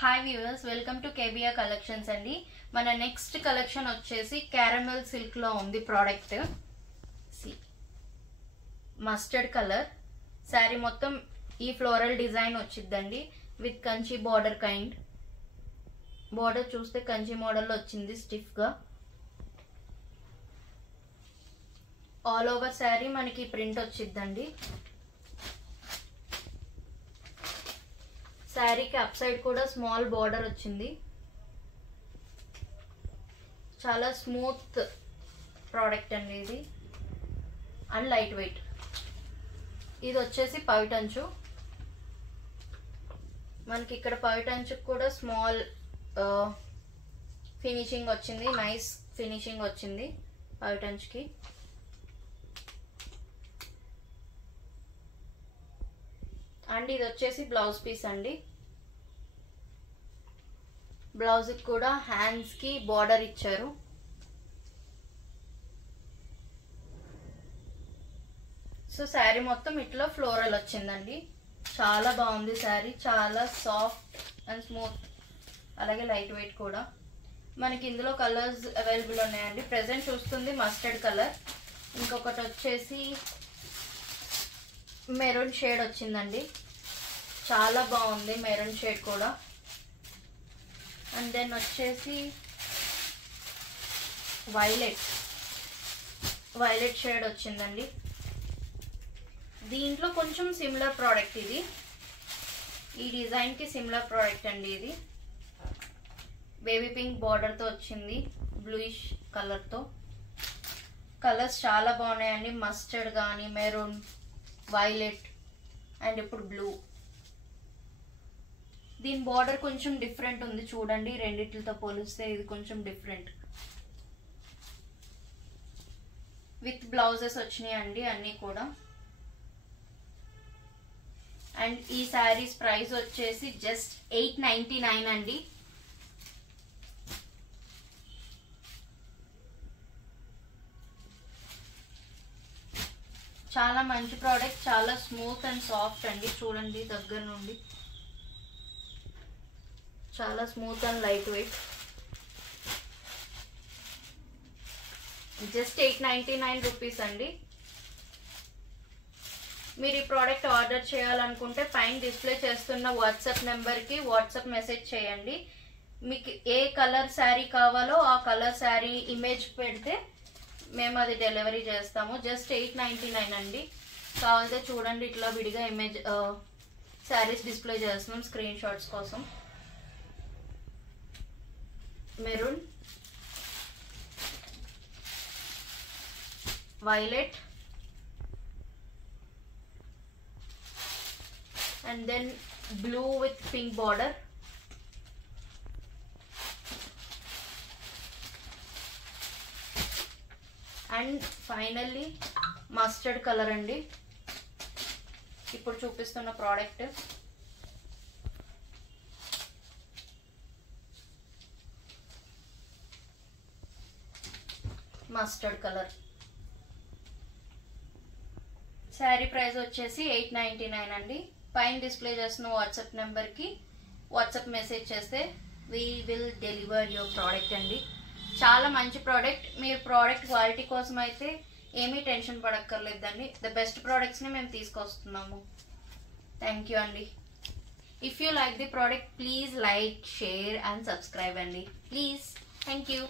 Hi viewers, welcome to Kebiya collections అండి. మన next collection వచ్చేసి క్యారమెల్ సిల్క్ లో ఉంది ప్రోడక్ట్. మస్టర్డ్ కలర్ శారీ మొత్తం ఈ ఫ్లోరల్ డిజైన్ వచ్చిందండి with Kanchi border kind. Border చూస్తే కంచి మోడల్ లో వచ్చింది స్టిఫ్ గా. ఆల్ ఓవర్ శారీ మనకి ప్రింట్ వచ్చిందండి. శారీకి అప్ సైడ్ కూడా స్మాల్ బార్డర్ వచ్చింది. చాలా స్మూత్ ప్రోడక్ట్ అండి ఇది అండ్ లైట్ వెయిట్. ఇది వచ్చేసి పైటంచు. మనకి ఇక్కడ పైటంచుకు కూడా స్మాల్ ఫినిషింగ్ వచ్చింది, నైస్ ఫినిషింగ్ వచ్చింది పైటంచుకి. అండ్ ఇది వచ్చేసి బ్లౌజ్ పీస్ అండి. బ్లౌజ్ కూడా హ్యాండ్స్ కి బార్డర్ ఇచ్చారు. సో శారీ మొత్తం ఇట్లా ఫ్లోరల్ వచ్చిందండి. చాలా బాగుంది శారీ, చాలా సాఫ్ట్ అండ్ స్మూత్, అలాగే లైట్ వెయిట్ కూడా. మనకి ఇందులో కలర్స్ అవైలబుల్ ఉన్నాయండి. ప్రెసెంట్ చూస్తుంది మస్టర్డ్ కలర్, ఇంకొకటి వచ్చేసి మెరూన్ షేడ్ వచ్చిందండి. చాలా బాగుంది మెరూన్ షేడ్ కూడా. అండ్ దెన్ వచ్చేసి వైలెట్ షేడ్ వచ్చిందండి. దీంట్లో కొంచెం సిమిలర్ ప్రోడక్ట్ ఇది. ఈ డిజైన్ కి సిమిలర్ ప్రోడక్ట్ అండి ఇది. బేబీ పింక్ బార్డర్ తో వచ్చింది, బ్లూయిష్ కలర్ తో. కలర్స్ చాలా బాగున్నాయండి. మస్టర్డ్ కానీ, మెరూన్, వైలెట్ అండ్ ఇప్పుడు బ్లూ. దీని బార్డర్ కొంచెం డిఫరెంట్ ఉంది చూడండి, రెండిట్లతో పోలిస్తే ఇది కొంచెం డిఫరెంట్. విత్ బ్లౌజెస్ వచ్చినాయండి అన్నీ కూడా. అండ్ ఈ శారీస్ ప్రైస్ వచ్చేసి జస్ట్ 899 అండి. చాలా మంచి ప్రోడక్ట్, చాలా స్మూత్ అండ్ సాఫ్ట్ అండి. చూడండి దగ్గర నుండి, చాలా smooth and light weight. Just 899 rupees అండి. మీరు ఈ ప్రోడక్ట్ ఆర్డర్ చేయాలనుకుంటే పైన డిస్ప్లే చేస్తున్న వాట్సాప్ నెంబర్కి వాట్సాప్ మెసేజ్ చేయండి. మీకు ఏ కలర్ శారీ కావాలో ఆ కలర్ శారీ ఇమేజ్ పెడితే మేము అది డెలివరీ చేస్తాము. జస్ట్ 899 అండి. కావాలంటే చూడండి, ఇట్లా విడిగా ఇమేజ్ శారీస్ డిస్ప్లే చేస్తున్నాం స్క్రీన్ షాట్స్ కోసం. Maroon, violet and then blue with pink border. And finally mustard color అండి. ఇప్పుడు చూపిస్తున్న product mustard colour. Sari price వచ్చేసి 899 అండి. పైన డిస్ప్లే చేస్తున్న వాట్సాప్ నెంబర్కి వాట్సాప్ మెసేజ్ చేస్తే we will deliver your product అండి. చాలా మంచి ప్రోడక్ట్. మీరు ప్రోడక్ట్ క్వాలిటీ కోసం అయితే ఏమీ టెన్షన్ పడక్కర్లేదండి. ద బెస్ట్ ప్రోడక్ట్స్ని మేము తీసుకొస్తున్నాము. థ్యాంక్ యూ అండి. If you like the product please like, share and subscribe అండి. ప్లీజ్. Thank you.